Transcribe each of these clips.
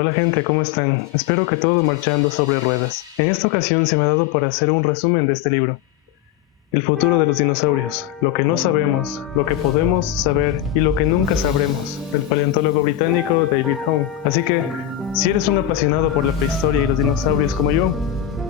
Hola gente, ¿cómo están? Espero que todo marchando sobre ruedas. En esta ocasión se me ha dado por hacer un resumen de este libro. El futuro de los dinosaurios, lo que no sabemos, lo que podemos saber y lo que nunca sabremos, del paleontólogo británico David Hume. Así que, si eres un apasionado por la prehistoria y los dinosaurios como yo,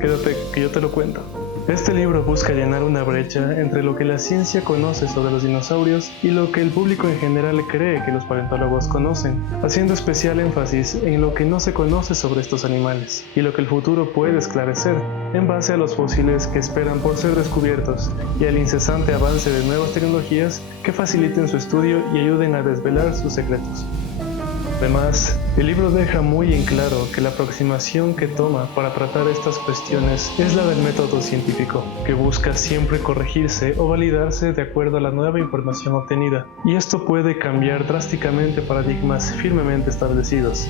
quédate que yo te lo cuento. Este libro busca llenar una brecha entre lo que la ciencia conoce sobre los dinosaurios y lo que el público en general cree que los paleontólogos conocen, haciendo especial énfasis en lo que no se conoce sobre estos animales y lo que el futuro puede esclarecer en base a los fósiles que esperan por ser descubiertos y al incesante avance de nuevas tecnologías que faciliten su estudio y ayuden a desvelar sus secretos. Además, el libro deja muy en claro que la aproximación que toma para tratar estas cuestiones es la del método científico, que busca siempre corregirse o validarse de acuerdo a la nueva información obtenida, y esto puede cambiar drásticamente paradigmas firmemente establecidos.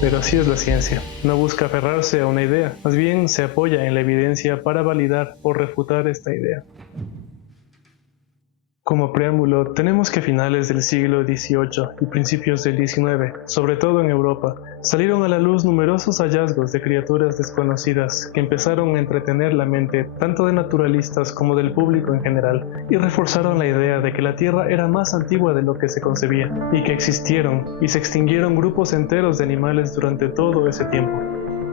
Pero así es la ciencia, no busca aferrarse a una idea, más bien se apoya en la evidencia para validar o refutar esta idea. Como preámbulo, tenemos que a finales del siglo XVIII y principios del XIX, sobre todo en Europa, salieron a la luz numerosos hallazgos de criaturas desconocidas que empezaron a entretener la mente tanto de naturalistas como del público en general, y reforzaron la idea de que la Tierra era más antigua de lo que se concebía, y que existieron y se extinguieron grupos enteros de animales durante todo ese tiempo.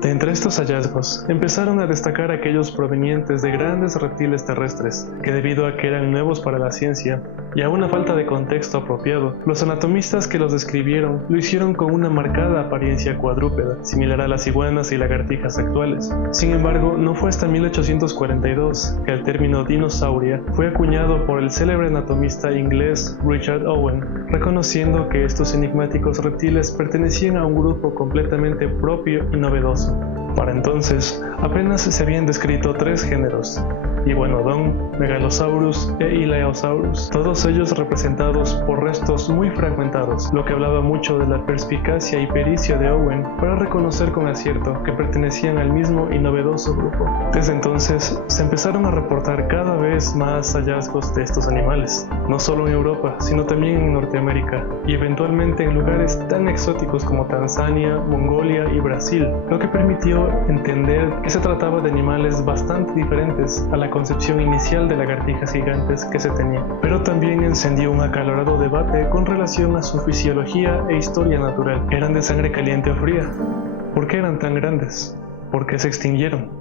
De entre estos hallazgos, empezaron a destacar aquellos provenientes de grandes reptiles terrestres, que debido a que eran nuevos para la ciencia y a una falta de contexto apropiado, los anatomistas que los describieron lo hicieron con una marcada apariencia cuadrúpeda, similar a las iguanas y lagartijas actuales. Sin embargo, no fue hasta 1842 que el término dinosauria fue acuñado por el célebre anatomista inglés Richard Owen, reconociendo que estos enigmáticos reptiles pertenecían a un grupo completamente propio y novedoso. Para entonces, apenas se habían descrito 3 géneros: Iguanodon, Megalosaurus e Ileosaurus, todos ellos representados por restos muy fragmentados, lo que hablaba mucho de la perspicacia y pericia de Owen para reconocer con acierto que pertenecían al mismo y novedoso grupo. Desde entonces, se empezaron a reportar cada vez más hallazgos de estos animales, no solo en Europa, sino también en Norteamérica, y eventualmente en lugares tan exóticos como Tanzania, Mongolia y Brasil, lo que permitió entender que se trataba de animales bastante diferentes a la concepción inicial de lagartijas gigantes que se tenía, pero también encendió un acalorado debate con relación a su fisiología e historia natural. ¿Eran de sangre caliente o fría? ¿Por qué eran tan grandes? ¿Por qué se extinguieron?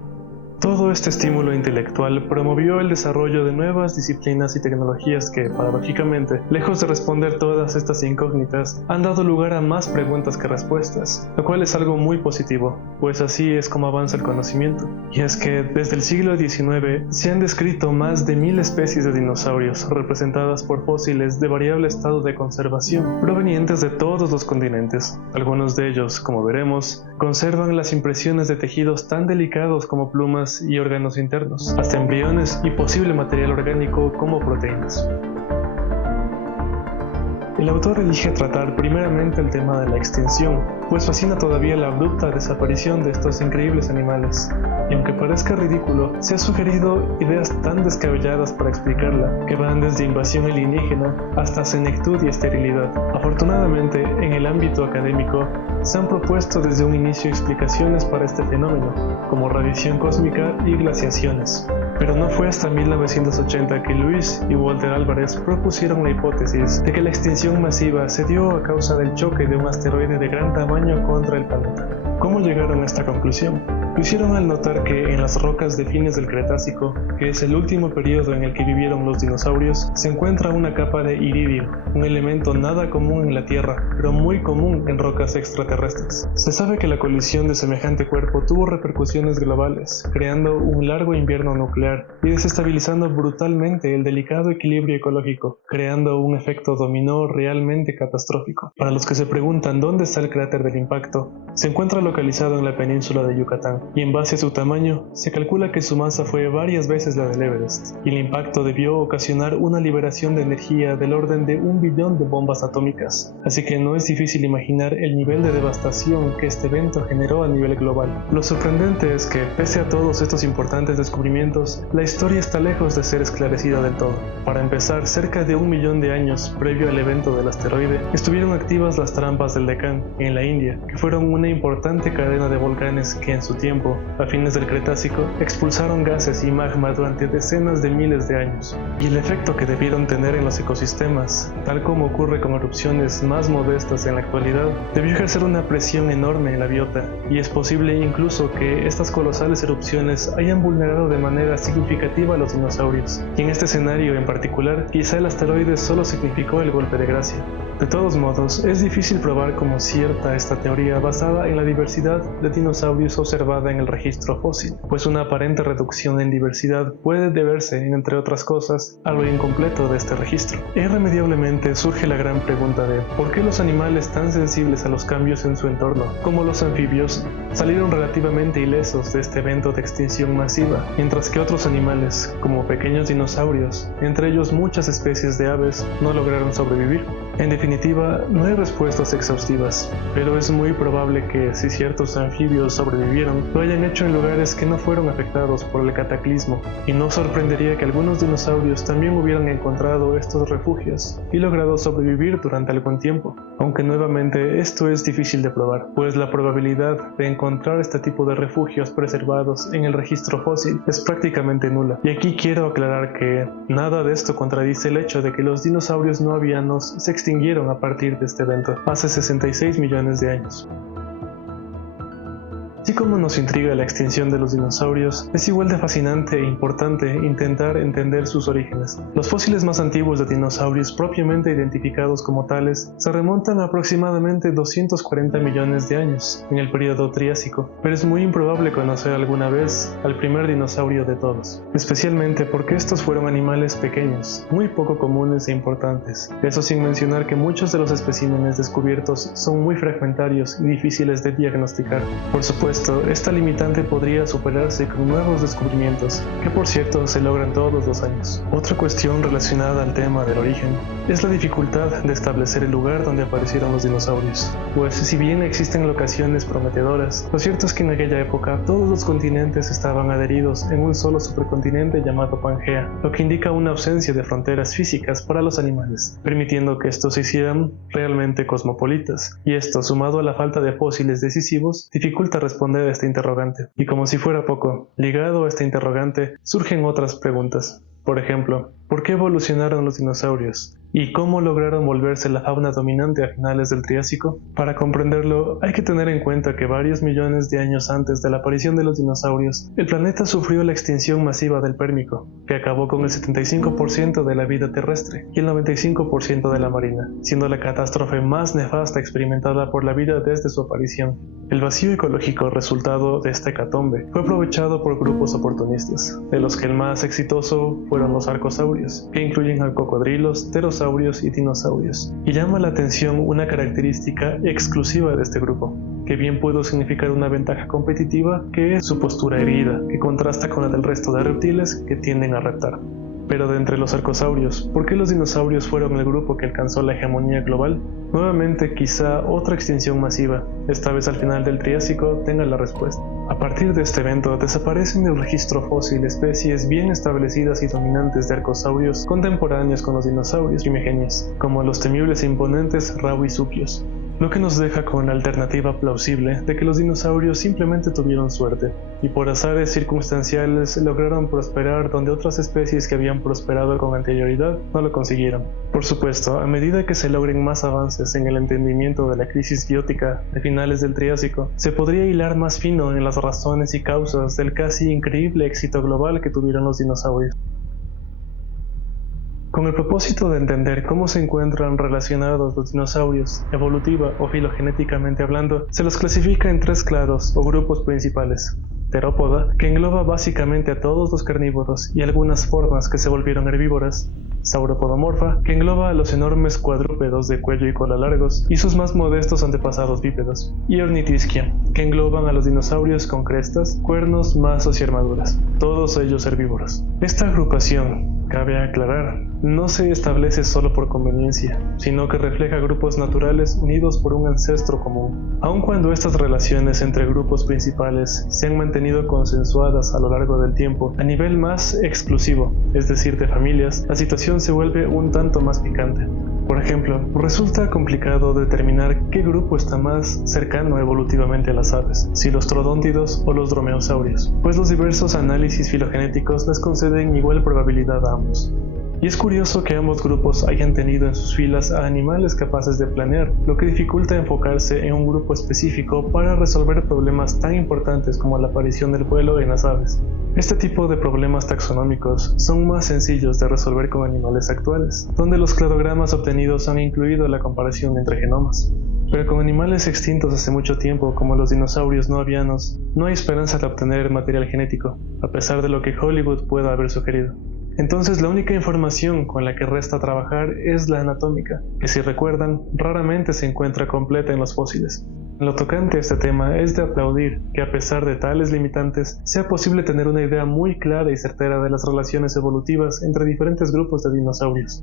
Todo este estímulo intelectual promovió el desarrollo de nuevas disciplinas y tecnologías que, paradójicamente, lejos de responder todas estas incógnitas, han dado lugar a más preguntas que respuestas, lo cual es algo muy positivo, pues así es como avanza el conocimiento. Y es que, desde el siglo XIX, se han descrito más de 1000 especies de dinosaurios, representadas por fósiles de variable estado de conservación, provenientes de todos los continentes. Algunos de ellos, como veremos, conservan las impresiones de tejidos tan delicados como plumas y órganos internos, hasta embriones y posible material orgánico como proteínas. El autor elige tratar primeramente el tema de la extinción, pues fascina todavía la abrupta desaparición de estos increíbles animales, y aunque parezca ridículo, se han sugerido ideas tan descabelladas para explicarla, que van desde invasión alienígena hasta senectud y esterilidad. Afortunadamente, en el ámbito académico, se han propuesto desde un inicio explicaciones para este fenómeno, como radiación cósmica y glaciaciones. Pero no fue hasta 1980 que Luis y Walter Álvarez propusieron la hipótesis de que la extinción masiva se dio a causa del choque de un asteroide de gran tamaño contra el planeta. ¿Cómo llegaron a esta conclusión? Lo hicieron al notar que en las rocas de fines del Cretácico, que es el último periodo en el que vivieron los dinosaurios, se encuentra una capa de iridio, un elemento nada común en la Tierra, pero muy común en rocas extraterrestres. Se sabe que la colisión de semejante cuerpo tuvo repercusiones globales, creando un largo invierno nuclear y desestabilizando brutalmente el delicado equilibrio ecológico, creando un efecto dominó realmente catastrófico. Para los que se preguntan dónde está el cráter del impacto, se encuentra localizado en la península de Yucatán, y en base a su tamaño, se calcula que su masa fue varias veces la del Everest, y el impacto debió ocasionar una liberación de energía del orden de 1 billón de bombas atómicas, así que no es difícil imaginar el nivel de devastación que este evento generó a nivel global. Lo sorprendente es que, pese a todos estos importantes descubrimientos, la historia está lejos de ser esclarecida del todo. Para empezar, cerca de 1 millón de años previo al evento del asteroide, estuvieron activas las trampas del Deccan, en la India, que fueron una importante cadena de volcanes que en su tiempo, a fines del Cretácico, expulsaron gases y magma durante decenas de miles de años. Y el efecto que debieron tener en los ecosistemas, tal como ocurre con erupciones más modestas en la actualidad, debió ejercer una presión enorme en la biota, y es posible incluso que estas colosales erupciones hayan vulnerado de manera significativa a los dinosaurios. Y en este escenario en particular, quizá el asteroide solo significó el golpe de gracia. De todos modos, es difícil probar como cierta esta teoría basada en la diversidad de dinosaurios observada en el registro fósil, pues una aparente reducción en diversidad puede deberse, entre otras cosas, a lo incompleto de este registro. Irremediablemente surge la gran pregunta de ¿por qué los animales tan sensibles a los cambios en su entorno, como los anfibios, salieron relativamente ilesos de este evento de extinción masiva, mientras que otros animales, como pequeños dinosaurios, entre ellos muchas especies de aves, no lograron sobrevivir? En definitiva, no hay respuestas exhaustivas, pero es muy probable que, si ciertos anfibios sobrevivieron, lo hayan hecho en lugares que no fueron afectados por el cataclismo, y no sorprendería que algunos dinosaurios también hubieran encontrado estos refugios y logrado sobrevivir durante algún tiempo, aunque nuevamente esto es difícil de probar, pues la probabilidad de encontrar este tipo de refugios preservados en el registro fósil es prácticamente nula. Y aquí quiero aclarar que nada de esto contradice el hecho de que los dinosaurios no avianos se extinguieron a partir de este evento, hace 66 millones de años. Así como nos intriga la extinción de los dinosaurios, es igual de fascinante e importante intentar entender sus orígenes. Los fósiles más antiguos de dinosaurios propiamente identificados como tales se remontan a aproximadamente 240 millones de años, en el período Triásico, pero es muy improbable conocer alguna vez al primer dinosaurio de todos, especialmente porque estos fueron animales pequeños, muy poco comunes e importantes. Eso sin mencionar que muchos de los especímenes descubiertos son muy fragmentarios y difíciles de diagnosticar. Por supuesto, esta limitante podría superarse con nuevos descubrimientos, que por cierto se logran todos los años. Otra cuestión relacionada al tema del origen es la dificultad de establecer el lugar donde aparecieron los dinosaurios, pues si bien existen locaciones prometedoras, lo cierto es que en aquella época todos los continentes estaban adheridos en un solo supercontinente llamado Pangea, lo que indica una ausencia de fronteras físicas para los animales, permitiendo que estos se hicieran realmente cosmopolitas, y esto, sumado a la falta de fósiles decisivos, dificulta responder a este interrogante. Y como si fuera poco, ligado a este interrogante, surgen otras preguntas. Por ejemplo, ¿por qué evolucionaron los dinosaurios? ¿Y cómo lograron volverse la fauna dominante a finales del Triásico? Para comprenderlo, hay que tener en cuenta que varios millones de años antes de la aparición de los dinosaurios, el planeta sufrió la extinción masiva del Pérmico, que acabó con el 75% de la vida terrestre y el 95% de la marina, siendo la catástrofe más nefasta experimentada por la vida desde su aparición. El vacío ecológico resultado de esta hecatombe fue aprovechado por grupos oportunistas, de los que el más exitoso fueron los arcosaurios, que incluyen a cocodrilos, pterosaurios y dinosaurios. Y llama la atención una característica exclusiva de este grupo, que bien pudo significar una ventaja competitiva, que es su postura erguida, que contrasta con la del resto de reptiles que tienden a reptar. Pero de entre los arcosaurios, ¿por qué los dinosaurios fueron el grupo que alcanzó la hegemonía global? Nuevamente, quizá otra extinción masiva, esta vez al final del Triásico, tenga la respuesta. A partir de este evento, desaparecen del registro fósil especies bien establecidas y dominantes de arcosaurios contemporáneos con los dinosaurios primigenios, como los temibles e imponentes rabuisupios, lo que nos deja con la alternativa plausible de que los dinosaurios simplemente tuvieron suerte, y por azares circunstanciales lograron prosperar donde otras especies que habían prosperado con anterioridad no lo consiguieron. Por supuesto, a medida que se logren más avances en el entendimiento de la crisis biótica de finales del Triásico, se podría hilar más fino en las razones y causas del casi increíble éxito global que tuvieron los dinosaurios. Con el propósito de entender cómo se encuentran relacionados los dinosaurios, evolutiva o filogenéticamente hablando, se los clasifica en 3 clados o grupos principales. Terópoda, que engloba básicamente a todos los carnívoros y algunas formas que se volvieron herbívoras. Sauropodomorpha, que engloba a los enormes cuadrúpedos de cuello y cola largos y sus más modestos antepasados bípedos, y Ornithischia, que engloban a los dinosaurios con crestas, cuernos, mazos y armaduras, todos ellos herbívoros. Esta agrupación, cabe aclarar, no se establece solo por conveniencia, sino que refleja grupos naturales unidos por un ancestro común. Aun cuando estas relaciones entre grupos principales se han mantenido consensuadas a lo largo del tiempo a nivel más exclusivo, es decir, de familias, la situación se vuelve un tanto más picante. Por ejemplo, resulta complicado determinar qué grupo está más cercano evolutivamente a las aves, si los troodóntidos o los dromeosaurios, pues los diversos análisis filogenéticos les conceden igual probabilidad a ambos. Y es curioso que ambos grupos hayan tenido en sus filas a animales capaces de planear, lo que dificulta enfocarse en un grupo específico para resolver problemas tan importantes como la aparición del vuelo en las aves. Este tipo de problemas taxonómicos son más sencillos de resolver con animales actuales, donde los cladogramas obtenidos han incluido la comparación entre genomas. Pero con animales extintos hace mucho tiempo, como los dinosaurios no avianos, no hay esperanza de obtener material genético, a pesar de lo que Hollywood pueda haber sugerido. Entonces la única información con la que resta trabajar es la anatómica, que si recuerdan, raramente se encuentra completa en los fósiles. Lo tocante a este tema es de aplaudir que a pesar de tales limitantes, sea posible tener una idea muy clara y certera de las relaciones evolutivas entre diferentes grupos de dinosaurios.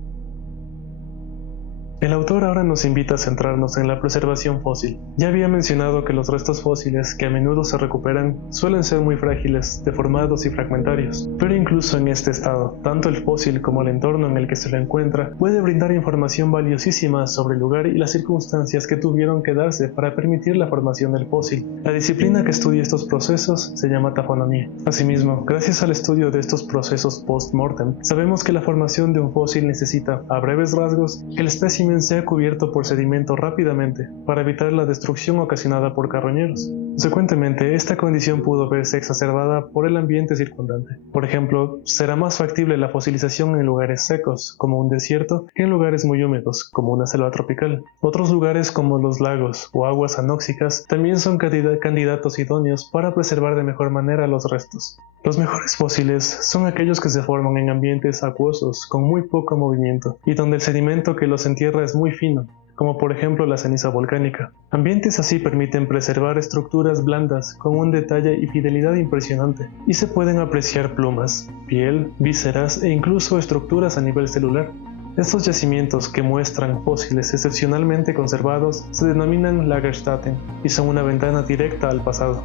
El autor ahora nos invita a centrarnos en la preservación fósil. Ya había mencionado que los restos fósiles, que a menudo se recuperan, suelen ser muy frágiles, deformados y fragmentarios. Pero incluso en este estado, tanto el fósil como el entorno en el que se lo encuentra puede brindar información valiosísima sobre el lugar y las circunstancias que tuvieron que darse para permitir la formación del fósil. La disciplina que estudia estos procesos se llama tafonomía. Asimismo, gracias al estudio de estos procesos post-mortem, sabemos que la formación de un fósil necesita, a breves rasgos, que el espécimen sea cubierto por sedimento rápidamente para evitar la destrucción ocasionada por carroñeros. Consecuentemente, esta condición pudo verse exacerbada por el ambiente circundante. Por ejemplo, será más factible la fosilización en lugares secos, como un desierto, que en lugares muy húmedos, como una selva tropical. Otros lugares como los lagos o aguas anóxicas también son candidatos idóneos para preservar de mejor manera los restos. Los mejores fósiles son aquellos que se forman en ambientes acuosos con muy poco movimiento y donde el sedimento que los entierra es muy fino, como por ejemplo la ceniza volcánica. Ambientes así permiten preservar estructuras blandas con un detalle y fidelidad impresionante, y se pueden apreciar plumas, piel, vísceras e incluso estructuras a nivel celular. Estos yacimientos, que muestran fósiles excepcionalmente conservados, se denominan Lagerstätten y son una ventana directa al pasado.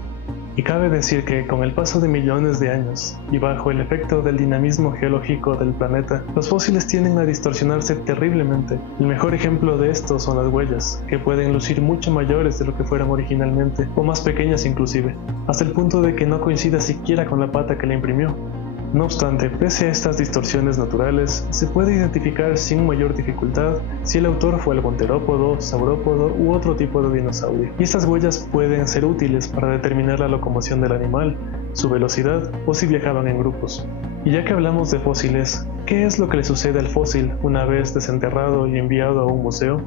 Y cabe decir que con el paso de millones de años, y bajo el efecto del dinamismo geológico del planeta, los fósiles tienden a distorsionarse terriblemente. El mejor ejemplo de esto son las huellas, que pueden lucir mucho mayores de lo que fueran originalmente, o más pequeñas inclusive, hasta el punto de que no coincida siquiera con la pata que la imprimió. No obstante, pese a estas distorsiones naturales, se puede identificar sin mayor dificultad si el autor fue algún terópodo, saurópodo u otro tipo de dinosaurio. Y estas huellas pueden ser útiles para determinar la locomoción del animal, su velocidad o si viajaban en grupos. Y ya que hablamos de fósiles, ¿qué es lo que le sucede al fósil una vez desenterrado y enviado a un museo?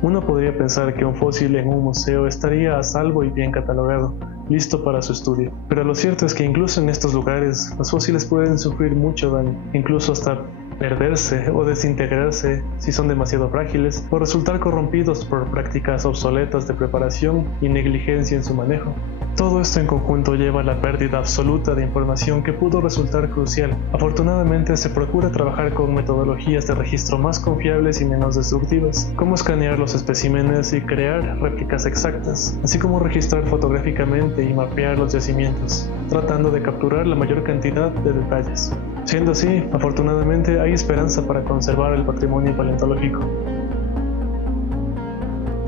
Uno podría pensar que un fósil en un museo estaría a salvo y bien catalogado, listo para su estudio. Pero lo cierto es que incluso en estos lugares, los fósiles pueden sufrir mucho daño, incluso hasta perderse o desintegrarse si son demasiado frágiles, o resultar corrompidos por prácticas obsoletas de preparación y negligencia en su manejo. Todo esto en conjunto lleva a la pérdida absoluta de información que pudo resultar crucial. Afortunadamente se procura trabajar con metodologías de registro más confiables y menos destructivas, como escanear los especímenes y crear réplicas exactas, así como registrar fotográficamente y mapear los yacimientos, tratando de capturar la mayor cantidad de detalles. Siendo así, afortunadamente hay esperanza para conservar el patrimonio paleontológico.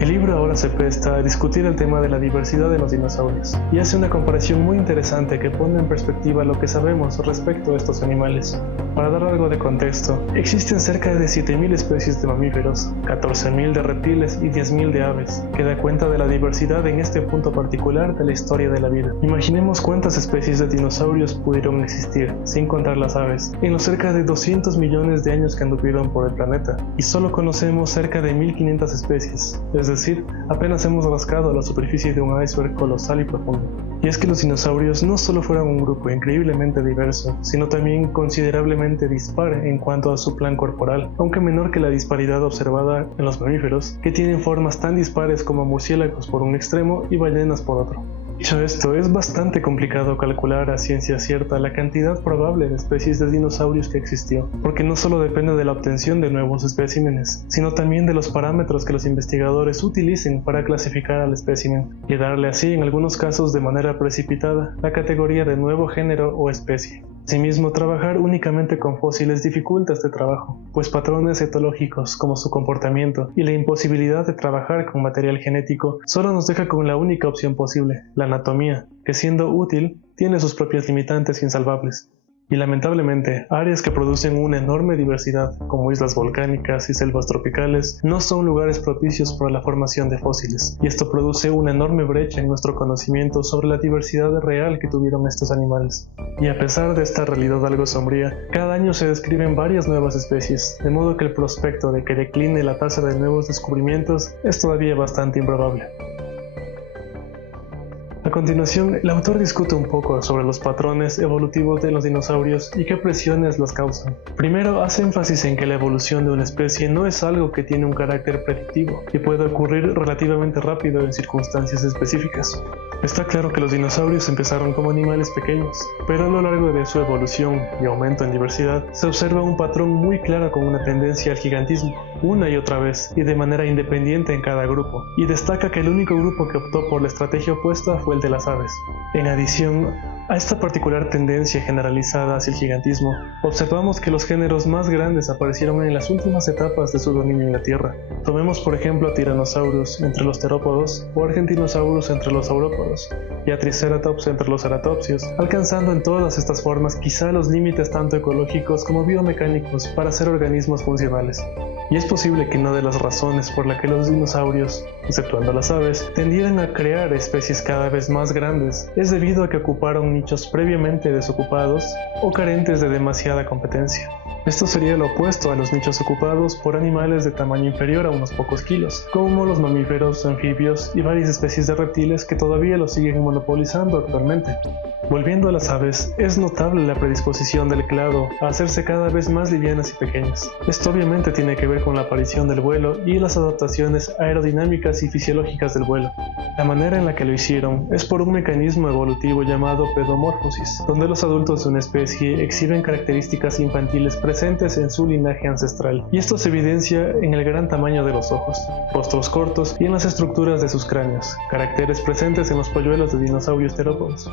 El libro ahora se presta a discutir el tema de la diversidad de los dinosaurios y hace una comparación muy interesante que pone en perspectiva lo que sabemos respecto a estos animales. Para dar algo de contexto, existen cerca de 7.000 especies de mamíferos, 14.000 de reptiles y 10.000 de aves, que da cuenta de la diversidad en este punto particular de la historia de la vida. Imaginemos cuántas especies de dinosaurios pudieron existir, sin contar las aves, en los cerca de 200 millones de años que anduvieron por el planeta, y solo conocemos cerca de 1.500 especies, es decir, apenas hemos rascado la superficie de un iceberg colosal y profundo. Y es que los dinosaurios no solo fueron un grupo increíblemente diverso, sino también considerablemente dispar en cuanto a su plan corporal, aunque menor que la disparidad observada en los mamíferos, que tienen formas tan dispares como murciélagos por un extremo y ballenas por otro. Dicho esto, es bastante complicado calcular a ciencia cierta la cantidad probable de especies de dinosaurios que existió, porque no solo depende de la obtención de nuevos especímenes, sino también de los parámetros que los investigadores utilicen para clasificar al espécimen, y darle así, en algunos casos de manera precipitada, la categoría de nuevo género o especie. Asimismo, trabajar únicamente con fósiles dificulta este trabajo, pues patrones etológicos como su comportamiento y la imposibilidad de trabajar con material genético solo nos deja con la única opción posible, la anatomía, que siendo útil, tiene sus propias limitantes insalvables. Y lamentablemente, áreas que producen una enorme diversidad, como islas volcánicas y selvas tropicales, no son lugares propicios para la formación de fósiles, y esto produce una enorme brecha en nuestro conocimiento sobre la diversidad real que tuvieron estos animales. Y a pesar de esta realidad algo sombría, cada año se describen varias nuevas especies, de modo que el prospecto de que decline la tasa de nuevos descubrimientos es todavía bastante improbable. A continuación, el autor discute un poco sobre los patrones evolutivos de los dinosaurios y qué presiones los causan. Primero, hace énfasis en que la evolución de una especie no es algo que tiene un carácter predictivo y puede ocurrir relativamente rápido en circunstancias específicas. Está claro que los dinosaurios empezaron como animales pequeños, pero a lo largo de su evolución y aumento en diversidad, se observa un patrón muy claro con una tendencia al gigantismo, una y otra vez, y de manera independiente en cada grupo, y destaca que el único grupo que optó por la estrategia opuesta fue el de las aves. En adición a esta particular tendencia generalizada hacia el gigantismo, observamos que los géneros más grandes aparecieron en las últimas etapas de su dominio en la Tierra. Tomemos por ejemplo a Tyrannosaurus entre los terópodos o Argentinosaurus entre los saurópodos, y a Triceratops entre los ceratopsios, alcanzando en todas estas formas quizá los límites tanto ecológicos como biomecánicos para ser organismos funcionales. Y es posible que una de las razones por la que los dinosaurios, exceptuando las aves, tendieran a crear especies cada vez más grandes es debido a que ocuparon nichos previamente desocupados o carentes de demasiada competencia. Esto sería lo opuesto a los nichos ocupados por animales de tamaño inferior a unos pocos kilos, como los mamíferos, anfibios y varias especies de reptiles que todavía los siguen monopolizando actualmente. Volviendo a las aves, es notable la predisposición del clado a hacerse cada vez más livianas y pequeñas. Esto obviamente tiene que ver con la aparición del vuelo y las adaptaciones aerodinámicas y fisiológicas del vuelo. La manera en la que lo hicieron es por un mecanismo evolutivo llamado pedomorfosis, donde los adultos de una especie exhiben características infantiles presentes en su linaje ancestral, y esto se evidencia en el gran tamaño de los ojos, rostros cortos y en las estructuras de sus cráneos, caracteres presentes en los polluelos de dinosaurios terópodos.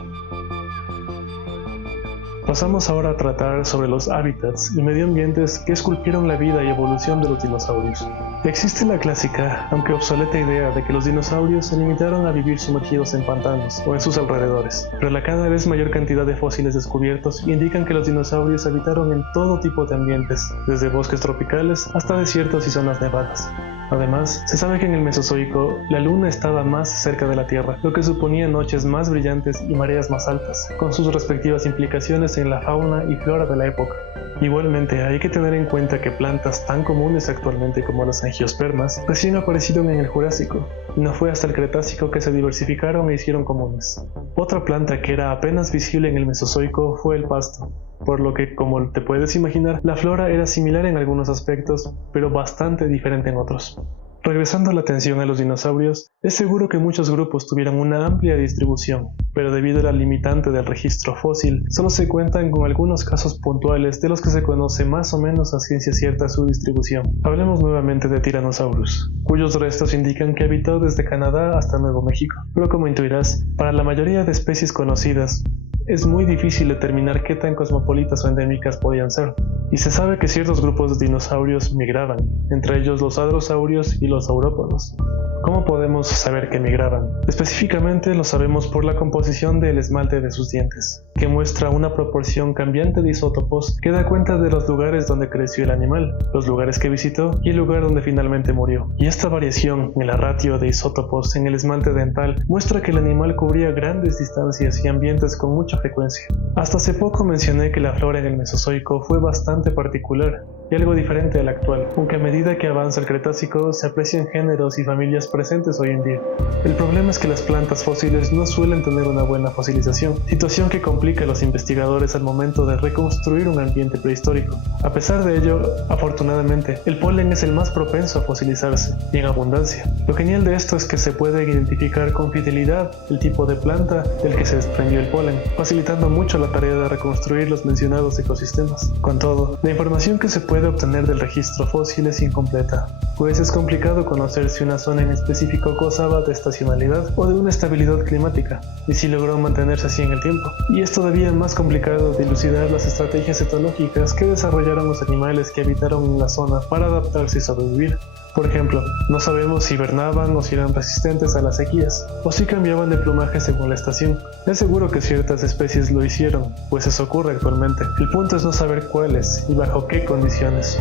Pasamos ahora a tratar sobre los hábitats y medioambientes que esculpieron la vida y evolución de los dinosaurios. Existe la clásica, aunque obsoleta idea de que los dinosaurios se limitaron a vivir sumergidos en pantanos o en sus alrededores, pero la cada vez mayor cantidad de fósiles descubiertos indican que los dinosaurios habitaron en todo tipo de ambientes, desde bosques tropicales hasta desiertos y zonas nevadas. Además, se sabe que en el Mesozoico la Luna estaba más cerca de la Tierra, lo que suponía noches más brillantes y mareas más altas, con sus respectivas implicaciones en la fauna y flora de la época. Igualmente, hay que tener en cuenta que plantas tan comunes actualmente como las angiospermas recién aparecieron en el Jurásico, y no fue hasta el Cretácico que se diversificaron e hicieron comunes. Otra planta que era apenas visible en el Mesozoico fue el pasto, por lo que, como te puedes imaginar, la flora era similar en algunos aspectos, pero bastante diferente en otros. Regresando la atención a los dinosaurios, es seguro que muchos grupos tuvieran una amplia distribución, pero debido a la limitante del registro fósil, solo se cuentan con algunos casos puntuales de los que se conoce más o menos a ciencia cierta su distribución. Hablemos nuevamente de Tyrannosaurus, cuyos restos indican que habitó desde Canadá hasta Nuevo México, pero como intuirás, para la mayoría de especies conocidas, es muy difícil determinar qué tan cosmopolitas o endémicas podían ser, y se sabe que ciertos grupos de dinosaurios migraban, entre ellos los hadrosaurios y los saurópodos. ¿Cómo podemos saber que migraban? Específicamente lo sabemos por la composición del esmalte de sus dientes, que muestra una proporción cambiante de isótopos que da cuenta de los lugares donde creció el animal, los lugares que visitó y el lugar donde finalmente murió. Y esta variación en la ratio de isótopos en el esmalte dental muestra que el animal cubría grandes distancias y ambientes con mucha frecuencia. Hasta hace poco mencioné que la flora en el Mesozoico fue bastante particular, y algo diferente al actual, aunque a medida que avanza el Cretácico se aprecian géneros y familias presentes hoy en día. El problema es que las plantas fósiles no suelen tener una buena fosilización, situación que complica a los investigadores al momento de reconstruir un ambiente prehistórico. A pesar de ello, afortunadamente, el polen es el más propenso a fosilizarse, y en abundancia. Lo genial de esto es que se puede identificar con fidelidad el tipo de planta del que se desprendió el polen, facilitando mucho la tarea de reconstruir los mencionados ecosistemas. Con todo, la información que se puede obtener del registro fósil es incompleta, pues es complicado conocer si una zona en específico gozaba de estacionalidad o de una estabilidad climática, y si logró mantenerse así en el tiempo. Y es todavía más complicado dilucidar las estrategias etológicas que desarrollaron los animales que habitaron en la zona para adaptarse y sobrevivir. Por ejemplo, no sabemos si hibernaban o si eran resistentes a las sequías, o si cambiaban de plumaje según la estación. Es seguro que ciertas especies lo hicieron, pues eso ocurre actualmente. El punto es no saber cuáles y bajo qué condiciones.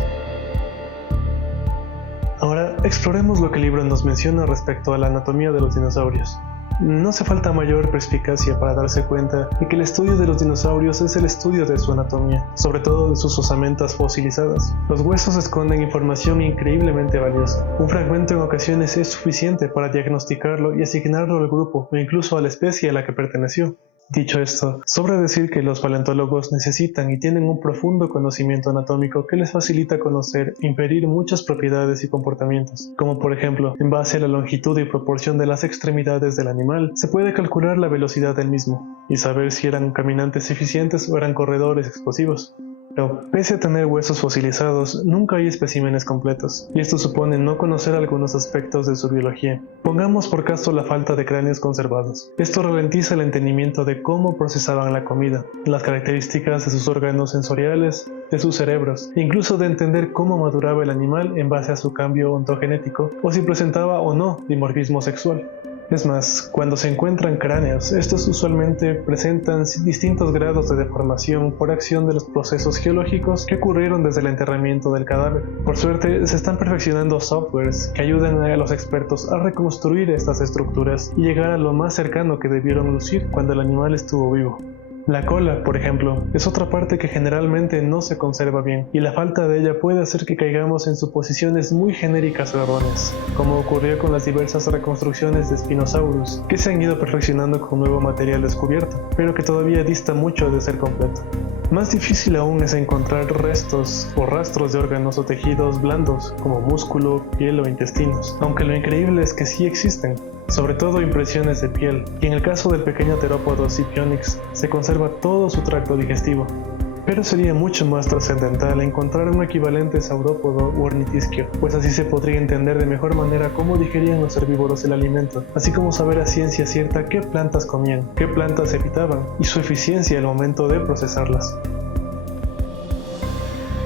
Ahora, exploremos lo que el libro nos menciona respecto a la anatomía de los dinosaurios. No hace falta mayor perspicacia para darse cuenta de que el estudio de los dinosaurios es el estudio de su anatomía, sobre todo de sus osamentas fosilizadas. Los huesos esconden información increíblemente valiosa. Un fragmento en ocasiones es suficiente para diagnosticarlo y asignarlo al grupo o incluso a la especie a la que perteneció. Dicho esto, sobra decir que los paleontólogos necesitan y tienen un profundo conocimiento anatómico que les facilita conocer e inferir muchas propiedades y comportamientos, como por ejemplo, en base a la longitud y proporción de las extremidades del animal, se puede calcular la velocidad del mismo, y saber si eran caminantes eficientes o eran corredores explosivos. Pero, pese a tener huesos fosilizados, nunca hay especímenes completos, y esto supone no conocer algunos aspectos de su biología. Pongamos por caso la falta de cráneos conservados. Esto ralentiza el entendimiento de cómo procesaban la comida, las características de sus órganos sensoriales, de sus cerebros, e incluso de entender cómo maduraba el animal en base a su cambio ontogenético, o si presentaba o no dimorfismo sexual. Es más, cuando se encuentran cráneos, estos usualmente presentan distintos grados de deformación por acción de los procesos geológicos que ocurrieron desde el enterramiento del cadáver. Por suerte, se están perfeccionando softwares que ayudan a los expertos a reconstruir estas estructuras y llegar a lo más cercano que debieron lucir cuando el animal estuvo vivo. La cola, por ejemplo, es otra parte que generalmente no se conserva bien, y la falta de ella puede hacer que caigamos en suposiciones muy genéricas o erróneas, como ocurrió con las diversas reconstrucciones de Spinosaurus, que se han ido perfeccionando con nuevo material descubierto, pero que todavía dista mucho de ser completo. Más difícil aún es encontrar restos o rastros de órganos o tejidos blandos, como músculo, piel o intestinos, aunque lo increíble es que sí existen, sobre todo impresiones de piel, y en el caso del pequeño terópodo Scipionyx se conserva todo su tracto digestivo. Pero sería mucho más trascendental encontrar un equivalente saurópodo u ornitisquio, pues así se podría entender de mejor manera cómo digerían los herbívoros el alimento, así como saber a ciencia cierta qué plantas comían, qué plantas evitaban y su eficiencia al momento de procesarlas.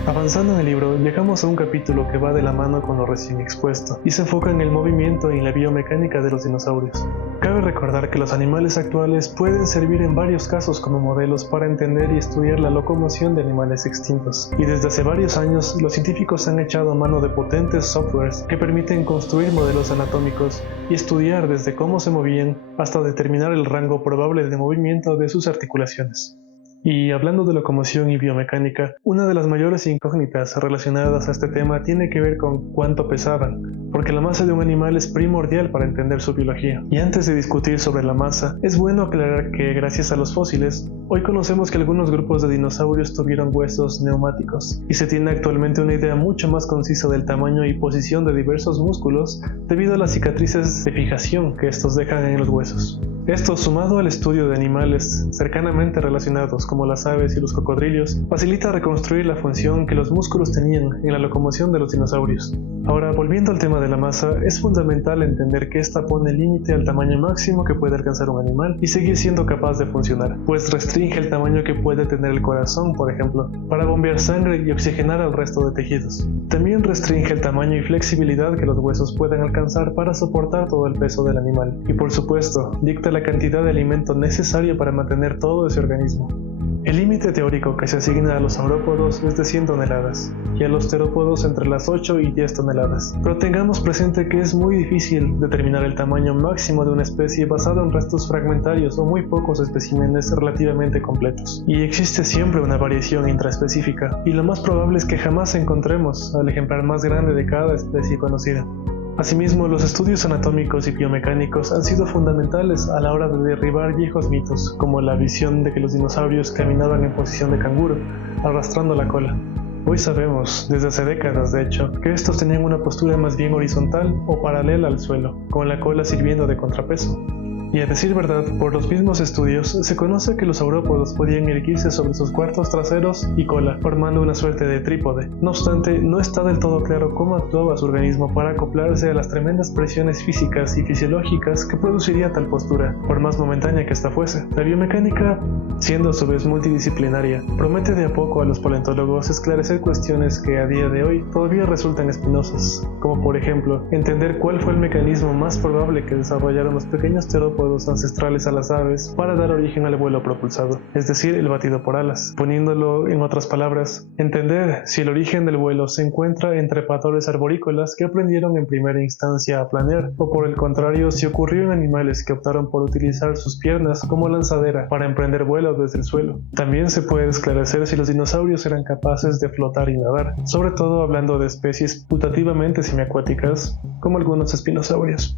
Avanzando en el libro, llegamos a un capítulo que va de la mano con lo recién expuesto, y se enfoca en el movimiento y en la biomecánica de los dinosaurios. Cabe recordar que los animales actuales pueden servir en varios casos como modelos para entender y estudiar la locomoción de animales extintos, y desde hace varios años los científicos han echado mano de potentes softwares que permiten construir modelos anatómicos y estudiar desde cómo se movían hasta determinar el rango probable de movimiento de sus articulaciones. Y hablando de locomoción y biomecánica, una de las mayores incógnitas relacionadas a este tema tiene que ver con cuánto pesaban, porque la masa de un animal es primordial para entender su biología. Y antes de discutir sobre la masa, es bueno aclarar que gracias a los fósiles, hoy conocemos que algunos grupos de dinosaurios tuvieron huesos neumáticos, y se tiene actualmente una idea mucho más concisa del tamaño y posición de diversos músculos debido a las cicatrices de fijación que estos dejan en los huesos. Esto, sumado al estudio de animales cercanamente relacionados como las aves y los cocodrilos, facilita reconstruir la función que los músculos tenían en la locomoción de los dinosaurios. Ahora, volviendo al tema de la masa, es fundamental entender que esta pone límite al tamaño máximo que puede alcanzar un animal y seguir siendo capaz de funcionar, pues restringe el tamaño que puede tener el corazón, por ejemplo, para bombear sangre y oxigenar al resto de tejidos. También restringe el tamaño y flexibilidad que los huesos pueden alcanzar para soportar todo el peso del animal, y por supuesto, dicta la cantidad de alimento necesario para mantener todo ese organismo. El límite teórico que se asigna a los saurópodos es de 100 toneladas y a los terópodos entre las 8 y 10 toneladas. Pero tengamos presente que es muy difícil determinar el tamaño máximo de una especie basado en restos fragmentarios o muy pocos especímenes relativamente completos. Y existe siempre una variación intraespecífica, y lo más probable es que jamás encontremos al ejemplar más grande de cada especie conocida. Asimismo, los estudios anatómicos y biomecánicos han sido fundamentales a la hora de derribar viejos mitos, como la visión de que los dinosaurios caminaban en posición de canguro, arrastrando la cola. Hoy sabemos, desde hace décadas de hecho, que estos tenían una postura más bien horizontal o paralela al suelo, con la cola sirviendo de contrapeso. Y a decir verdad, por los mismos estudios, se conoce que los saurópodos podían erguirse sobre sus cuartos traseros y cola, formando una suerte de trípode. No obstante, no está del todo claro cómo actuaba su organismo para acoplarse a las tremendas presiones físicas y fisiológicas que produciría tal postura, por más momentánea que ésta fuese. La biomecánica, siendo a su vez multidisciplinaria, promete de a poco a los paleontólogos esclarecer cuestiones que a día de hoy todavía resultan espinosas, como por ejemplo, entender cuál fue el mecanismo más probable que desarrollaron los pequeños terópodos ancestrales a las aves para dar origen al vuelo propulsado, es decir, el batido por alas. Poniéndolo en otras palabras, entender si el origen del vuelo se encuentra en trepadores arborícolas que aprendieron en primera instancia a planear, o por el contrario, si ocurrió en animales que optaron por utilizar sus piernas como lanzadera para emprender vuelo desde el suelo. También se puede esclarecer si los dinosaurios eran capaces de flotar y nadar, sobre todo hablando de especies putativamente semiacuáticas, como algunos espinosaurios.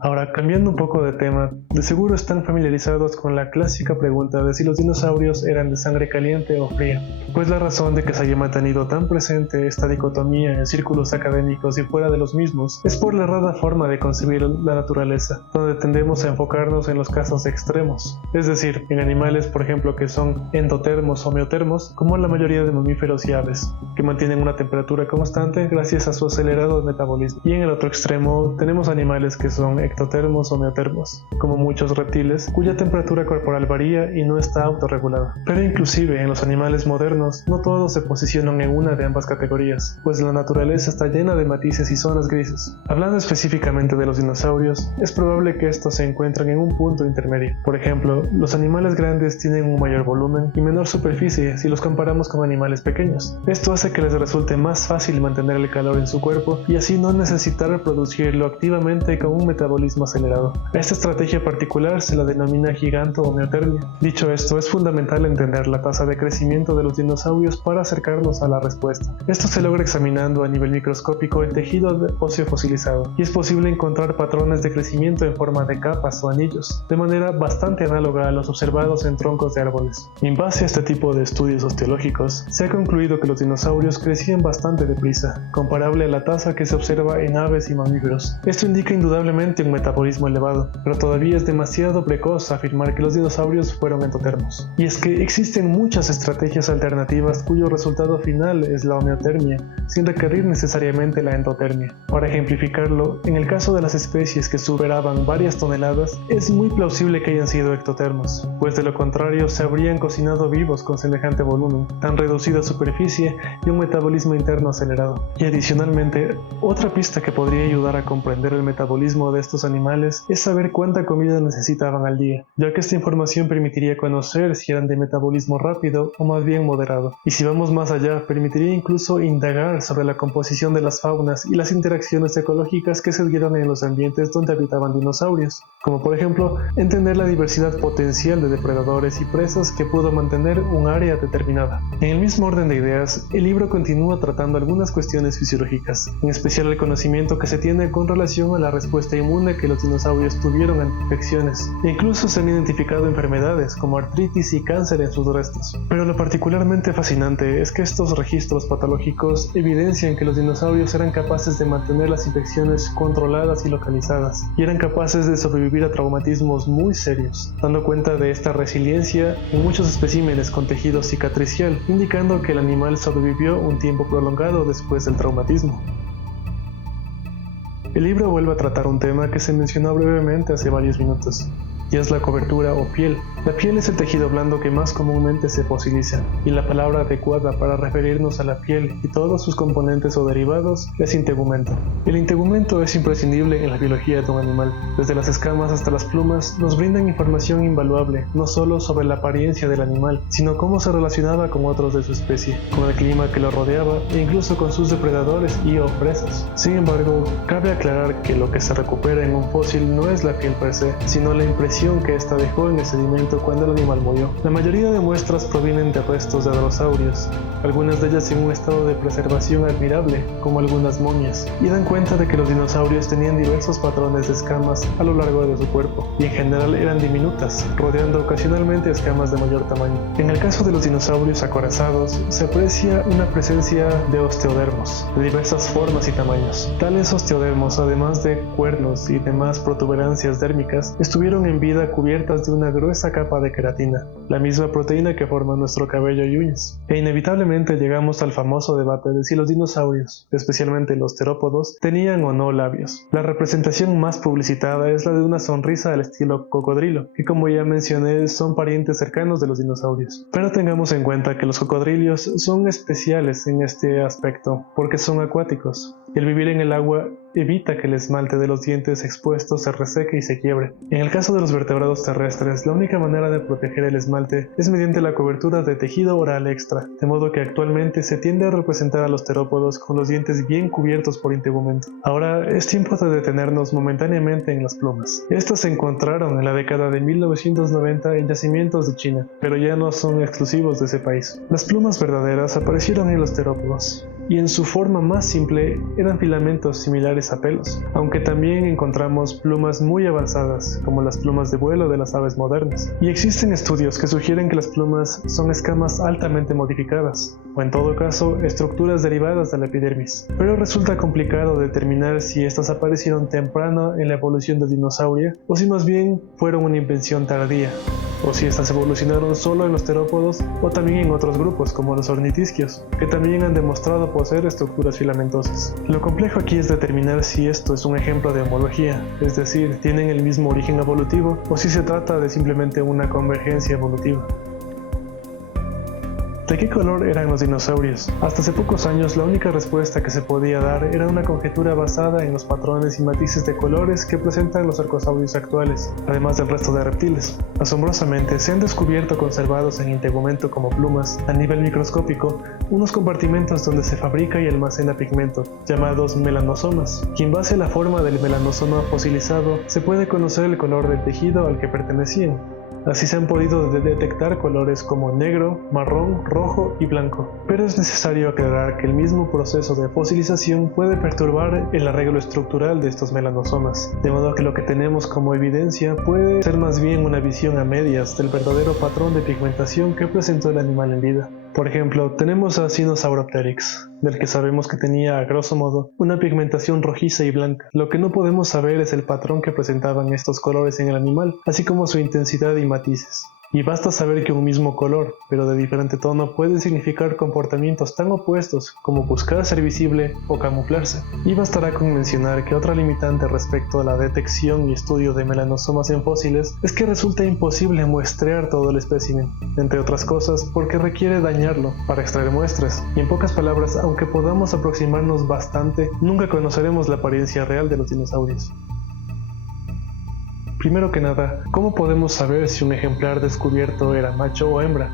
Ahora, cambiando un poco de tema, de seguro están familiarizados con la clásica pregunta de si los dinosaurios eran de sangre caliente o fría. Pues la razón de que se haya mantenido tan presente esta dicotomía en círculos académicos y fuera de los mismos es por la errada forma de concebir la naturaleza, donde tendemos a enfocarnos en los casos extremos, es decir, en animales por ejemplo que son endotermos o meotermos, como la mayoría de mamíferos y aves, que mantienen una temperatura constante gracias a su acelerado metabolismo. Y en el otro extremo tenemos animales que son ectotermos o meotermos, como muchos reptiles, cuya temperatura corporal varía y no está autorregulada. Pero inclusive en los animales modernos, no todos se posicionan en una de ambas categorías, pues la naturaleza está llena de matices y zonas grises. Hablando específicamente de los dinosaurios, es probable que estos se encuentren en un punto intermedio. Por ejemplo, los animales grandes tienen un mayor volumen y menor superficie si los comparamos con animales pequeños. Esto hace que les resulte más fácil mantener el calor en su cuerpo y así no necesitar producirlo activamente con un metabolismo acelerado. Esta estrategia particular se la denomina giganto o meotermia. Dicho esto, es fundamental entender la tasa de crecimiento de los dinosaurios para acercarnos a la respuesta. Esto se logra examinando a nivel microscópico el tejido óseo fosilizado, y es posible encontrar patrones de crecimiento en forma de capas o anillos, de manera bastante análoga a los observados en troncos de árboles. En base a este tipo de estudios osteológicos, se ha concluido que los dinosaurios crecían bastante deprisa, comparable a la tasa que se observa en aves y mamíferos. Esto indica indudablemente un metabolismo elevado, pero todavía es demasiado precoz afirmar que los dinosaurios fueron endotermos. Y es que existen muchas estrategias alternativas cuyo resultado final es la homeotermia, sin requerir necesariamente la endotermia. Para ejemplificarlo, en el caso de las especies que superaban varias toneladas, es muy plausible que hayan sido ectotermos, pues de lo contrario se habrían cocinado vivos con semejante volumen, tan reducida superficie y un metabolismo interno acelerado. Y adicionalmente, otra pista que podría ayudar a comprender el metabolismo de estos animales es saber cuánta comida necesitaban al día, ya que esta información permitiría conocer si eran de metabolismo rápido o más bien moderado. Y si vamos más allá, permitiría incluso indagar sobre la composición de las faunas y las interacciones ecológicas que se dieron en los ambientes donde habitaban dinosaurios, como por ejemplo entender la diversidad potencial de depredadores y presas que pudo mantener un área determinada. En el mismo orden de ideas, el libro continúa tratando algunas cuestiones fisiológicas, en especial el conocimiento que se tiene con relación a la respuesta inmune que los dinosaurios tuvieron ante infecciones, e incluso se han identificado enfermedades como artritis y cáncer en sus restos. Pero lo particularmente fascinante es que estos registros patológicos evidencian que los dinosaurios eran capaces de mantener las infecciones controladas y localizadas, y eran capaces de sobrevivir a traumatismos muy serios, dando cuenta de esta resiliencia en muchos especímenes con tejido cicatricial, indicando que el animal sobrevivió un tiempo prolongado después del traumatismo. El libro vuelve a tratar un tema que se mencionó brevemente hace varios minutos, y es la cobertura o piel. La piel es el tejido blando que más comúnmente se fosiliza, y la palabra adecuada para referirnos a la piel y todos sus componentes o derivados es integumento. El integumento es imprescindible en la biología de un animal. Desde las escamas hasta las plumas nos brindan información invaluable, no solo sobre la apariencia del animal, sino cómo se relacionaba con otros de su especie, con el clima que lo rodeaba e incluso con sus depredadores y o presas. Sin embargo, cabe aclarar que lo que se recupera en un fósil no es la piel per se, sino la impresión que ésta dejó en el sedimento cuando el animal murió. La mayoría de muestras provienen de restos de dinosaurios, algunas de ellas en un estado de preservación admirable, como algunas momias, y dan cuenta de que los dinosaurios tenían diversos patrones de escamas a lo largo de su cuerpo, y en general eran diminutas, rodeando ocasionalmente escamas de mayor tamaño. En el caso de los dinosaurios acorazados, se aprecia una presencia de osteodermos, de diversas formas y tamaños. Tales osteodermos, además de cuernos y demás protuberancias dérmicas, estuvieron en vida cubiertas de una gruesa capa de queratina, la misma proteína que forma nuestro cabello y uñas. E inevitablemente llegamos al famoso debate de si los dinosaurios, especialmente los terópodos, tenían o no labios. La representación más publicitada es la de una sonrisa al estilo cocodrilo, que como ya mencioné son parientes cercanos de los dinosaurios. Pero tengamos en cuenta que los cocodrilos son especiales en este aspecto, porque son acuáticos. El vivir en el agua evita que el esmalte de los dientes expuestos se reseque y se quiebre. En el caso de los vertebrados terrestres, la única manera de proteger el esmalte es mediante la cobertura de tejido oral extra, de modo que actualmente se tiende a representar a los terópodos con los dientes bien cubiertos por integumento. Ahora es tiempo de detenernos momentáneamente en las plumas. Estas se encontraron en la década de 1990 en yacimientos de China, pero ya no son exclusivos de ese país. Las plumas verdaderas aparecieron en los terópodos, y en su forma más simple eran filamentos similares a pelos, aunque también encontramos plumas muy avanzadas, como las plumas de vuelo de las aves modernas. Y existen estudios que sugieren que las plumas son escamas altamente modificadas, o en todo caso, estructuras derivadas de la epidermis. Pero resulta complicado determinar si estas aparecieron temprano en la evolución del dinosaurio, o si más bien fueron una invención tardía, o si estas evolucionaron solo en los terópodos o también en otros grupos como los ornitisquios, que también han demostrado poseer estructuras filamentosas. Lo complejo aquí es determinar si esto es un ejemplo de homología, es decir, tienen el mismo origen evolutivo, o si se trata de simplemente una convergencia evolutiva. ¿De qué color eran los dinosaurios? Hasta hace pocos años la única respuesta que se podía dar era una conjetura basada en los patrones y matices de colores que presentan los arcosaurios actuales, además del resto de reptiles. Asombrosamente, se han descubierto conservados en integumento como plumas, a nivel microscópico, unos compartimentos donde se fabrica y almacena pigmento, llamados melanosomas, que en base a la forma del melanosoma fosilizado se puede conocer el color del tejido al que pertenecían. Así se han podido detectar colores como negro, marrón, rojo y blanco. Pero es necesario aclarar que el mismo proceso de fosilización puede perturbar el arreglo estructural de estos melanosomas, de modo que lo que tenemos como evidencia puede ser más bien una visión a medias del verdadero patrón de pigmentación que presentó el animal en vida. Por ejemplo, tenemos a Sinosauropteryx, del que sabemos que tenía, a grosso modo, una pigmentación rojiza y blanca. Lo que no podemos saber es el patrón que presentaban estos colores en el animal, así como su intensidad y matices. Y basta saber que un mismo color, pero de diferente tono, puede significar comportamientos tan opuestos como buscar ser visible o camuflarse. Y bastará con mencionar que otra limitante respecto a la detección y estudio de melanosomas en fósiles es que resulta imposible muestrear todo el espécimen, entre otras cosas porque requiere dañarlo para extraer muestras. Y en pocas palabras, aunque podamos aproximarnos bastante, nunca conoceremos la apariencia real de los dinosaurios. Primero que nada, ¿cómo podemos saber si un ejemplar descubierto era macho o hembra?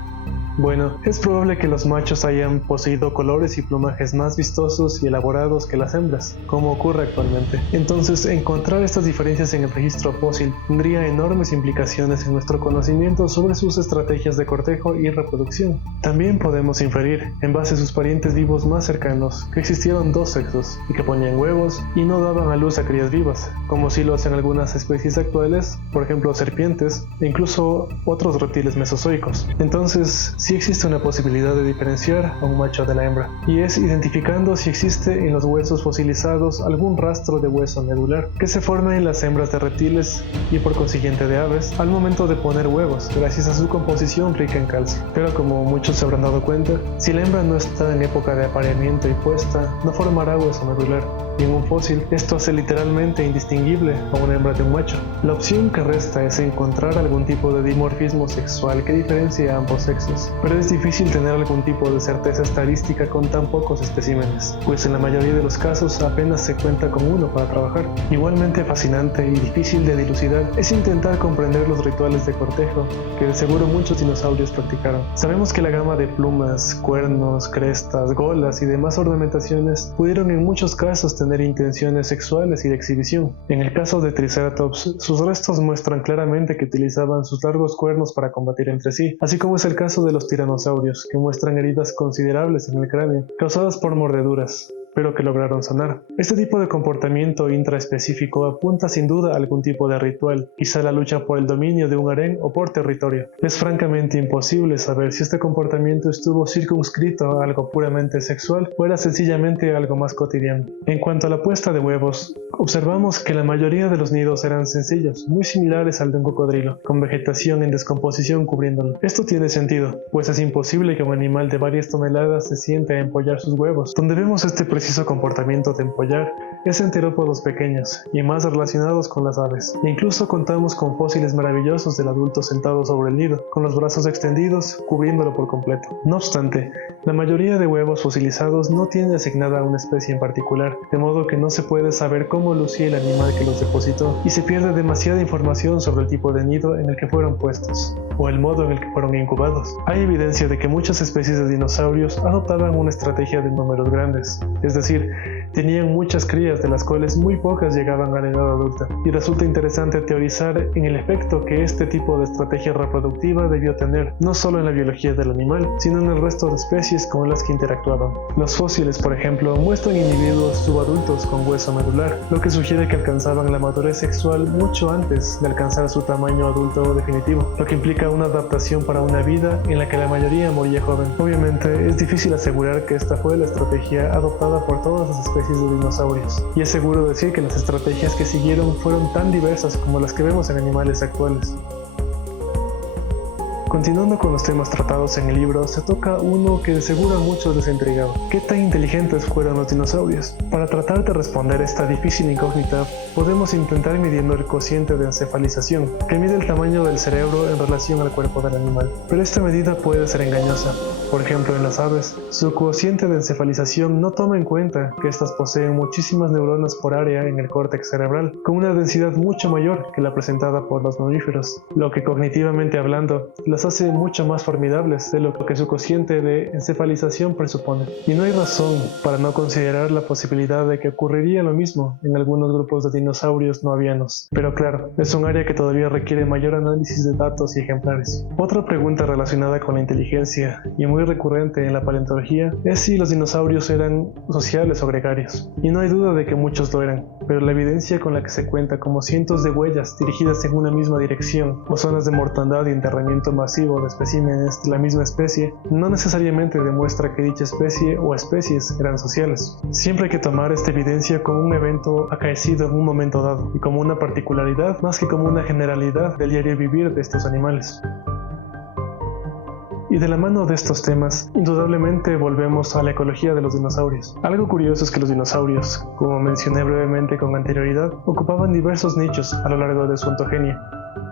Bueno, es probable que los machos hayan poseído colores y plumajes más vistosos y elaborados que las hembras, como ocurre actualmente. Entonces, encontrar estas diferencias en el registro fósil tendría enormes implicaciones en nuestro conocimiento sobre sus estrategias de cortejo y reproducción. También podemos inferir, en base a sus parientes vivos más cercanos, que existieron dos sexos y que ponían huevos y no daban a luz a crías vivas, como sí lo hacen algunas especies actuales, por ejemplo serpientes e incluso otros reptiles mesozoicos. Entonces, sí existe una posibilidad de diferenciar a un macho de la hembra, y es identificando si existe en los huesos fosilizados algún rastro de hueso medular que se forma en las hembras de reptiles y por consiguiente de aves al momento de poner huevos, gracias a su composición rica en calcio. Pero como muchos se habrán dado cuenta, si la hembra no está en época de apareamiento y puesta, no formará hueso medular. y en un fósil esto hace literalmente indistinguible a una hembra de un macho. La opción que resta es encontrar algún tipo de dimorfismo sexual que diferencie a ambos sexos, pero es difícil tener algún tipo de certeza estadística con tan pocos especímenes, pues en la mayoría de los casos apenas se cuenta con uno para trabajar. Igualmente fascinante y difícil de dilucidar es intentar comprender los rituales de cortejo que de seguro muchos dinosaurios practicaron. Sabemos que la gama de plumas, cuernos, crestas, golas y demás ornamentaciones pudieron en muchos casos tener intenciones sexuales y de exhibición. En el caso de Triceratops, sus restos muestran claramente que utilizaban sus largos cuernos para combatir entre sí, así como es el caso de los tiranosaurios, que muestran heridas considerables en el cráneo, causadas por mordeduras, pero que lograron sanar. Este tipo de comportamiento intraespecífico apunta sin duda a algún tipo de ritual, quizá la lucha por el dominio de un harén o por territorio. Es francamente imposible saber si este comportamiento estuvo circunscrito a algo puramente sexual o era sencillamente algo más cotidiano. En cuanto a la puesta de huevos, observamos que la mayoría de los nidos eran sencillos, muy similares al de un cocodrilo, con vegetación en descomposición cubriéndolo. Esto tiene sentido, pues es imposible que un animal de varias toneladas se siente a empollar sus huevos. Donde vemos este preciso comportamiento de empollar es en terópodos pequeños y más relacionados con las aves. E incluso contamos con fósiles maravillosos del adulto sentado sobre el nido, con los brazos extendidos, cubriéndolo por completo. No obstante, la mayoría de huevos fosilizados no tiene asignada a una especie en particular, de modo que no se puede saber cómo lucía el animal que los depositó, y se pierde demasiada información sobre el tipo de nido en el que fueron puestos, o el modo en el que fueron incubados. Hay evidencia de que muchas especies de dinosaurios adoptaban una estrategia de números grandes, es decir, tenían muchas crías de las cuales muy pocas llegaban a la edad adulta, y resulta interesante teorizar en el efecto que este tipo de estrategia reproductiva debió tener, no solo en la biología del animal, sino en el resto de especies con las que interactuaban. Los fósiles, por ejemplo, muestran individuos subadultos con hueso medular, lo que sugiere que alcanzaban la madurez sexual mucho antes de alcanzar su tamaño adulto definitivo, lo que implica una adaptación para una vida en la que la mayoría moría joven. Obviamente, es difícil asegurar que esta fue la estrategia adoptada por todas las especies de dinosaurios, y es seguro decir que las estrategias que siguieron fueron tan diversas como las que vemos en animales actuales. Continuando con los temas tratados en el libro, se toca uno que de seguro a muchos les ha intrigado. ¿Qué tan inteligentes fueron los dinosaurios? Para tratar de responder esta difícil incógnita, podemos intentar midiendo el cociente de encefalización, que mide el tamaño del cerebro en relación al cuerpo del animal. Pero esta medida puede ser engañosa. Por ejemplo, en las aves, su cociente de encefalización no toma en cuenta que estas poseen muchísimas neuronas por área en el córtex cerebral, con una densidad mucho mayor que la presentada por los mamíferos, lo que cognitivamente hablando, las hace mucho más formidables de lo que su cociente de encefalización presupone. Y no hay razón para no considerar la posibilidad de que ocurriría lo mismo en algunos grupos de dinosaurios no avianos. Pero claro, es un área que todavía requiere mayor análisis de datos y ejemplares. Otra pregunta relacionada con la inteligencia, y muy recurrente en la paleontología, es si los dinosaurios eran sociales o gregarios. Y no hay duda de que muchos lo eran, pero la evidencia con la que se cuenta, como cientos de huellas dirigidas en una misma dirección, o zonas de mortandad y enterramiento masivo de especímenes de la misma especie, no necesariamente demuestra que dicha especie o especies eran sociales. Siempre hay que tomar esta evidencia como un evento acaecido en un momento dado, y como una particularidad más que como una generalidad del diario vivir de estos animales. Y de la mano de estos temas, indudablemente volvemos a la ecología de los dinosaurios. Algo curioso es que los dinosaurios, como mencioné brevemente con anterioridad, ocupaban diversos nichos a lo largo de su ontogenia.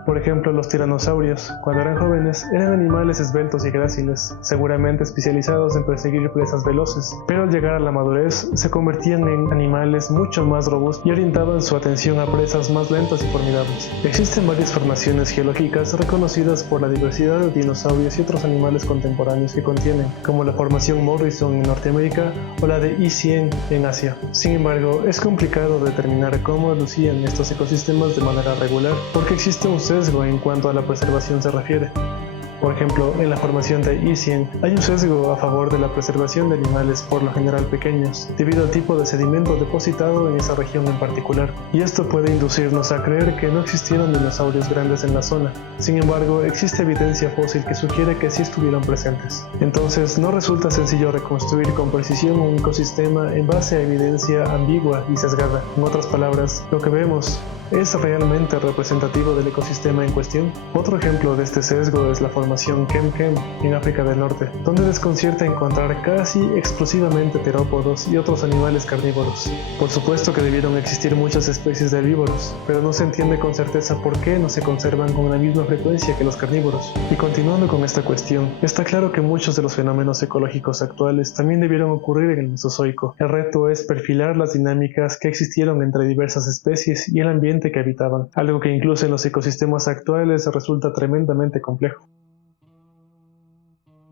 Por ejemplo, los tiranosaurios, cuando eran jóvenes, eran animales esbeltos y gráciles, seguramente especializados en perseguir presas veloces, pero al llegar a la madurez se convertían en animales mucho más robustos y orientaban su atención a presas más lentas y formidables. Existen varias formaciones geológicas reconocidas por la diversidad de dinosaurios y otros animales contemporáneos que contienen, como la formación Morrison en Norteamérica o la de E100 en Asia. Sin embargo, es complicado determinar cómo lucían estos ecosistemas de manera regular, porque existe un sesgo en cuanto a la preservación se refiere. Por ejemplo, en la formación de E100 hay un sesgo a favor de la preservación de animales por lo general pequeños, debido al tipo de sedimento depositado en esa región en particular, y esto puede inducirnos a creer que no existieron dinosaurios grandes en la zona. Sin embargo, existe evidencia fósil que sugiere que sí estuvieron presentes. Entonces, no resulta sencillo reconstruir con precisión un ecosistema en base a evidencia ambigua y sesgada. En otras palabras, lo que vemos es realmente representativo del ecosistema en cuestión. Otro ejemplo de este sesgo es la formación Kem-Kem en África del Norte, donde desconcierta encontrar casi exclusivamente terópodos y otros animales carnívoros. Por supuesto que debieron existir muchas especies de herbívoros, pero no se entiende con certeza por qué no se conservan con la misma frecuencia que los carnívoros. Y continuando con esta cuestión, está claro que muchos de los fenómenos ecológicos actuales también debieron ocurrir en el Mesozoico. El reto es perfilar las dinámicas que existieron entre diversas especies y el ambiente que habitaban, algo que incluso en los ecosistemas actuales resulta tremendamente complejo.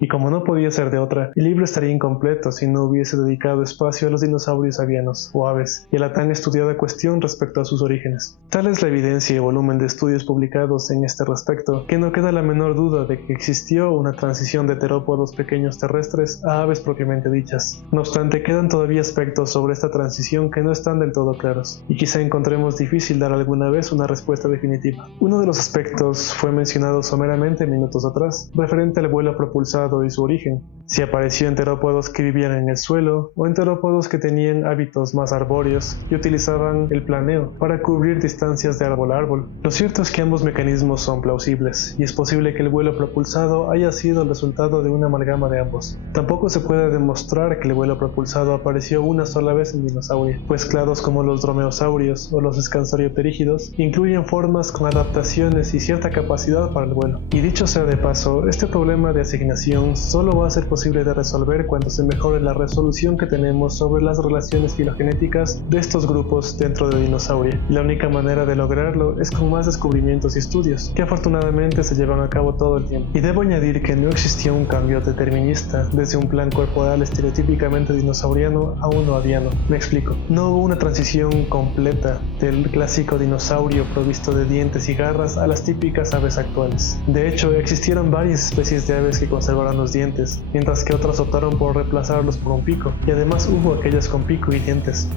Y como no podía ser de otra, el libro estaría incompleto si no hubiese dedicado espacio a los dinosaurios avianos, o aves, y a la tan estudiada cuestión respecto a sus orígenes. Tal es la evidencia y volumen de estudios publicados en este respecto, que no queda la menor duda de que existió una transición de terópodos pequeños terrestres a aves propiamente dichas. No obstante, quedan todavía aspectos sobre esta transición que no están del todo claros, y quizá encontremos difícil dar alguna vez una respuesta definitiva. Uno de los aspectos fue mencionado someramente minutos atrás, referente al vuelo propulsado y su origen, si apareció en terópodos que vivían en el suelo o en terópodos que tenían hábitos más arbóreos y utilizaban el planeo para cubrir distancias de árbol a árbol. Lo cierto es que ambos mecanismos son plausibles y es posible que el vuelo propulsado haya sido el resultado de una amalgama de ambos. Tampoco se puede demostrar que el vuelo propulsado apareció una sola vez en dinosaurio, pues clados como los dromeosaurios o los escansoriopterígidos incluyen formas con adaptaciones y cierta capacidad para el vuelo. Y dicho sea de paso, este problema de asignación solo va a ser posible de resolver cuando se mejore la resolución que tenemos sobre las relaciones filogenéticas de estos grupos dentro de dinosaurio. La única manera de lograrlo es con más descubrimientos y estudios, que afortunadamente se llevan a cabo todo el tiempo. Y debo añadir que no existió un cambio determinista desde un plan corporal estereotípicamente dinosauriano a uno aviano. Me explico. No hubo una transición completa del clásico dinosaurio provisto de dientes y garras a las típicas aves actuales. De hecho, existieron varias especies de aves que conservaron los dientes, mientras que otras optaron por reemplazarlos por un pico, y además hubo aquellas con pico y dientes.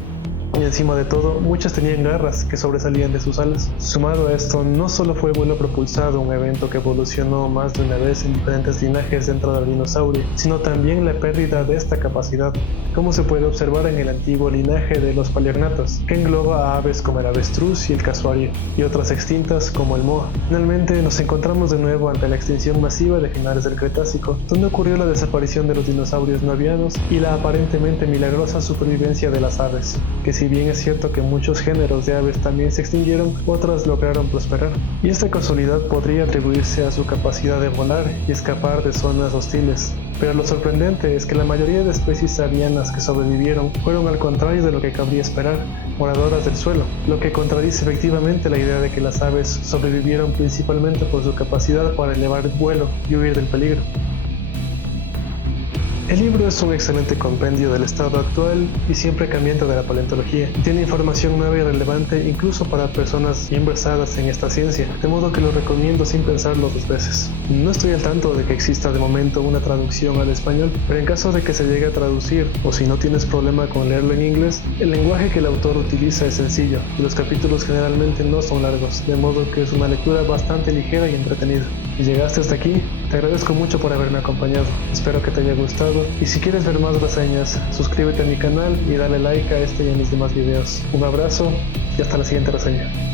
Y encima de todo, muchas tenían garras que sobresalían de sus alas. Sumado a esto, no solo fue vuelo propulsado un evento que evolucionó más de una vez en diferentes linajes dentro del dinosaurio, sino también la pérdida de esta capacidad, como se puede observar en el antiguo linaje de los paleognatos, que engloba a aves como el avestruz y el casuario, y otras extintas como el moa. Finalmente, nos encontramos de nuevo ante la extinción masiva de finales del Cretácico, donde ocurrió la desaparición de los dinosaurios no avianos y la aparentemente milagrosa supervivencia de las aves, que si bien es cierto que muchos géneros de aves también se extinguieron, otras lograron prosperar. Y esta casualidad podría atribuirse a su capacidad de volar y escapar de zonas hostiles. Pero lo sorprendente es que la mayoría de especies avianas que sobrevivieron fueron al contrario de lo que cabría esperar, moradoras del suelo, lo que contradice efectivamente la idea de que las aves sobrevivieron principalmente por su capacidad para elevar el vuelo y huir del peligro. El libro es un excelente compendio del estado actual y siempre cambiante de la paleontología. Tiene información nueva y relevante incluso para personas bien versadas en esta ciencia, de modo que lo recomiendo sin pensarlo dos veces. No estoy al tanto de que exista de momento una traducción al español, pero en caso de que se llegue a traducir, o si no tienes problema con leerlo en inglés, el lenguaje que el autor utiliza es sencillo y los capítulos generalmente no son largos, de modo que es una lectura bastante ligera y entretenida. Si llegaste hasta aquí, te agradezco mucho por haberme acompañado. Espero que te haya gustado y si quieres ver más reseñas, suscríbete a mi canal y dale like a este y a mis demás videos. Un abrazo y hasta la siguiente reseña.